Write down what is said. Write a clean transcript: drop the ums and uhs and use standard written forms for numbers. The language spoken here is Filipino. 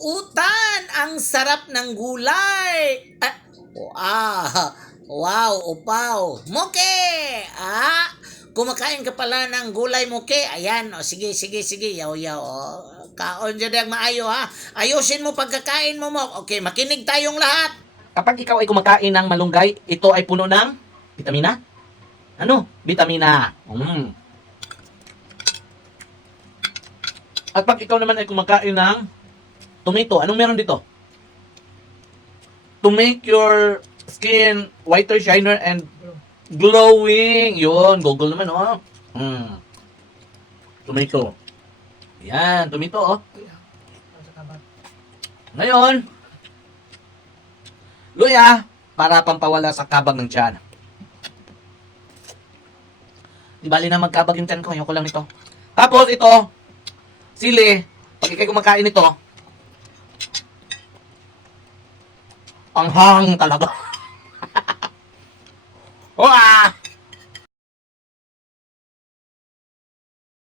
buutan. Ang sarap ng gulay. Wow, upaw. Moke! Kumakain ka pala ng gulay, Moke. Ayan, sige. Yaw. Kaon dyan ang maayo, ha. Ayusin mo pagkakain mo, Mok. Okay, makinig tayong lahat. Kapag ikaw ay kumakain ng malunggay, ito ay puno ng vitamina. Ano? Vitamina. At pag ikaw naman ay kumakain ng tomato, anong meron dito? To make your skin whiter, shiner, and glowing. Yun, Google naman, oh. Tomato. Yan, tomato, oh. Ngayon, luya, para pampawala sa kabag ng tiyan. Di bali na magkabag yung tiyan ko, ayoko lang nito. Tapos ito, sili, pag ikay kumakain nito, ang hang talaga.